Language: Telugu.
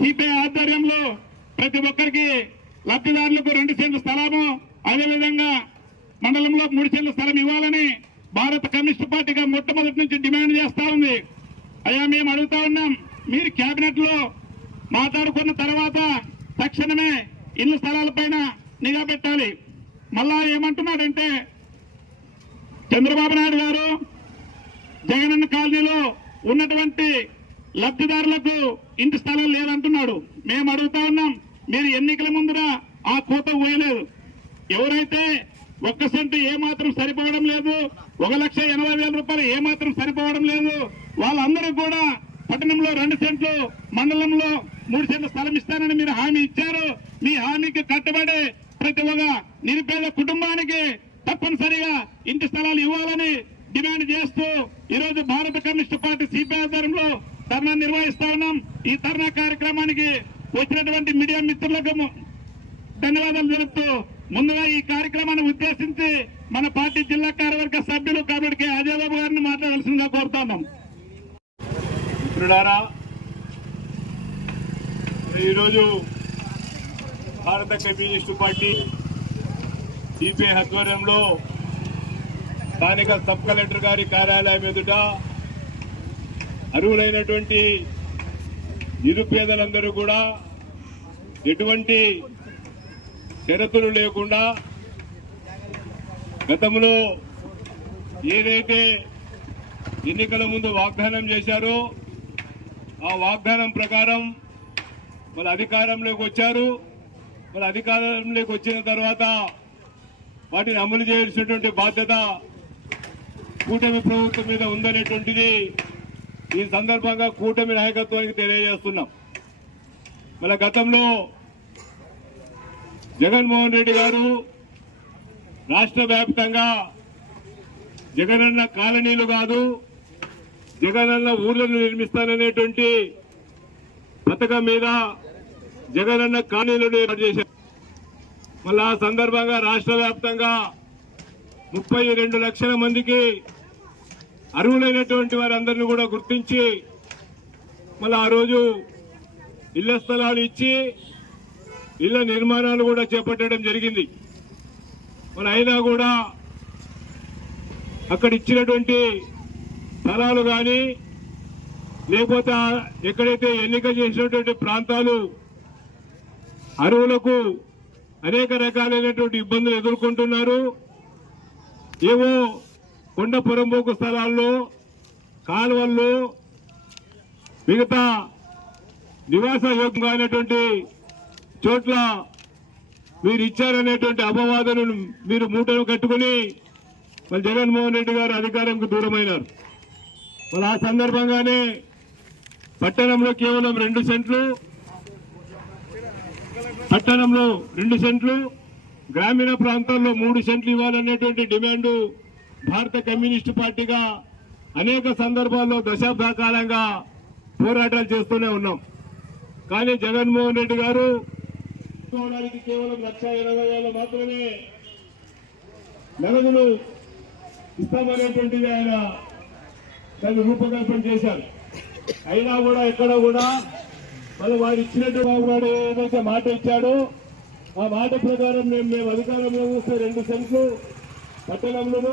సిపిఐ ఆధ్వర్యంలో ప్రతి ఒక్కరికి లబ్ధిదారులకు రెండు సెంట్ల స్థలము అదేవిధంగా మండలంలో మూడు సెంట్ల స్థలం ఇవ్వాలని భారత కమ్యూనిస్ట్ పార్టీగా మొట్టమొదటి నుంచి డిమాండ్ చేస్తా ఉంది. అయ్యా మేము అడుగుతా ఉన్నాం మీరు కేబినెట్లో మాట్లాడుకున్న తర్వాత తక్షణమే ఇల్లు స్థలాలపైన నిఘా పెట్టాలి. మళ్ళా ఏమంటున్నాడంటే చంద్రబాబు నాయుడు గారు జగనన్న కాలనీలో ఉన్నటువంటి లబ్ధిదారులకు ఇంటి స్థలాలు లేదంటున్నాడు. మేము అడుగుతా ఉన్నాం మీరు ఎన్నికల ముందుగా ఆ కోత పోయలేదు ఎవరైతే ఒక్క సెంటు ఏమాత్రం సరిపోవడం లేదు ఒక లక్ష ఎనభై వేల రూపాయలు ఏమాత్రం సరిపోవడం లేదు వాళ్ళందరూ కూడా పట్టణంలో రెండు సెంట్లు మండలంలో మూడు సెంట్లు స్థలం ఇస్తానని మీరు హామీ ఇచ్చారు. మీ హామీకి కట్టుబడి ప్రతి ఒక్క నిరుపేద కుటుంబానికి తప్పనిసరిగా ఇంటి స్థలాలు ఇవ్వాలని డిమాండ్ చేస్తూ ఈరోజు భారత కమ్యూనిస్ట్ పార్టీ సిపి ఆధ్వర్యంలో ధర్నా నిర్వహిస్తా ఉన్నాం. ఈ ధర్నా కార్యక్రమానికి వచ్చినటువంటి మీడియా మిత్రులకు ధన్యవాదాలు తెలుపుతూ ముందుగా ఈ కార్యక్రమాన్ని ఉద్దేశించి మన పార్టీ జిల్లా కార్యవర్గ సభ్యులు కాబట్టి అజయబాబు గారిని మాట్లాడాల్సిందిగా కోరుతున్నాం మిత్రులారా ఈరోజు భారత కమ్యూనిస్టు పార్టీ సిపిఐ ఆధ్వర్యంలో స్థానిక సబ్ కలెక్టర్ గారి కార్యాలయం ఎదుట అర్హులైనటువంటి నిరుపేదలందరూ కూడా ఎటువంటి షరతులు లేకుండా గతంలో ఏదైతే ఎన్నికల ముందు వాగ్దానం చేశారో ఆ వాగ్దానం ప్రకారం మన అధికారంలోకి వచ్చారు. మన అధికారంలోకి వచ్చిన తర్వాత వాటిని అమలు చేయాల్సినటువంటి బాధ్యత కూటమి ప్రభుత్వం మీద ఉందనేటువంటిది ఈ సందర్భంగా కూటమి నాయకత్వానికి తెలియజేస్తున్నాం. మన గతంలో జగన్మోహన్ రెడ్డి గారు రాష్ట్ర వ్యాప్తంగా జగనన్న కాలనీలు కాదు జగనన్న ఊర్లను నిర్మిస్తాననేటువంటి పథకం మీద జగనన్న కాలనీలను ఏర్పాటు చేశారు. మళ్ళీ ఆ సందర్భంగా రాష్ట్ర వ్యాప్తంగా ముప్పై రెండు లక్షల మందికి అర్హులైనటువంటి వారందరినీ కూడా గుర్తించి మళ్ళీ ఆ రోజు ఇళ్ళ స్థలాలు ఇచ్చి ఇళ్ళ నిర్మాణాలు కూడా చేపట్టడం జరిగింది. మన అయినా కూడా అక్కడ ఇచ్చినటువంటి స్థలాలు కానీ లేకపోతే ఎక్కడైతే ఎన్నిక చేసినటువంటి ప్రాంతాలు అరువులకు అనేక రకాలైనటువంటి ఇబ్బందులు ఎదుర్కొంటున్నారు. ఏవో కొండ పొరంబోకు స్థలాల్లో కాలువల్లో మిగతా నివాస యోగ్యంగా అయినటువంటి చోట్ల మీరు ఇచ్చారనేటువంటి అపవాదను మీరు మూటను కట్టుకుని మరి జగన్మోహన్ రెడ్డి గారు అధికారంకు దూరమైనారు. మరి ఆ సందర్భంగానే పట్టణంలో కేవలం రెండు సెంట్లు పట్టణంలో రెండు సెంట్లు గ్రామీణ ప్రాంతాల్లో మూడు సెంట్లు ఇవ్వాలనేటువంటి డిమాండ్ భారత కమ్యూనిస్టు పార్టీగా అనేక సందర్భాల్లో దశాబ్ద కాలంగా పోరాటాలు చేస్తూనే ఉన్నాం. కానీ జగన్మోహన్ రెడ్డి గారు కేవలం లక్ష ఇరవై వేలు మాత్రమే నగదులు ఇస్తామనేటువంటిది ఆయన దాన్ని రూపకల్పన చేశారు. అయినా కూడా ఎక్కడ కూడా మళ్ళీ వారు ఇచ్చినట్టు బాబు ఏదైతే మాట ఇచ్చాడో ఆ మాట ప్రకారం మేము మేము అధికారంలో వస్తే రెండు సెంట్లు పట్టణంలోను